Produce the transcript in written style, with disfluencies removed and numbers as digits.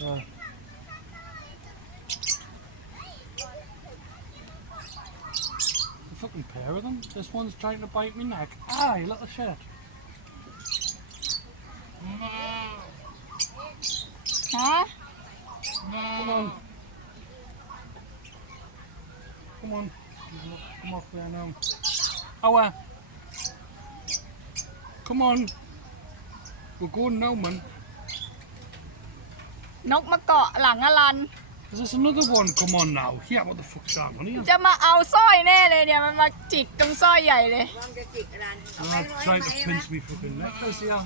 A fucking pair of them. This one's trying to bite me neck. Ah, you little shit. ฮะ Come on. Come on. Come off there now. Ow. Come on. We're going now, man. นกมาเกาะหลังอลัน Is this another one? Come on now. Yeah, what the fuck's that one here? จะมาเอาสร้อยแน่เลยเนี่ยมันมาจิกตรงสร้อยใหญ่เลย วางจะจิกรัน Trying to pinch me fucking neck. Let's see how.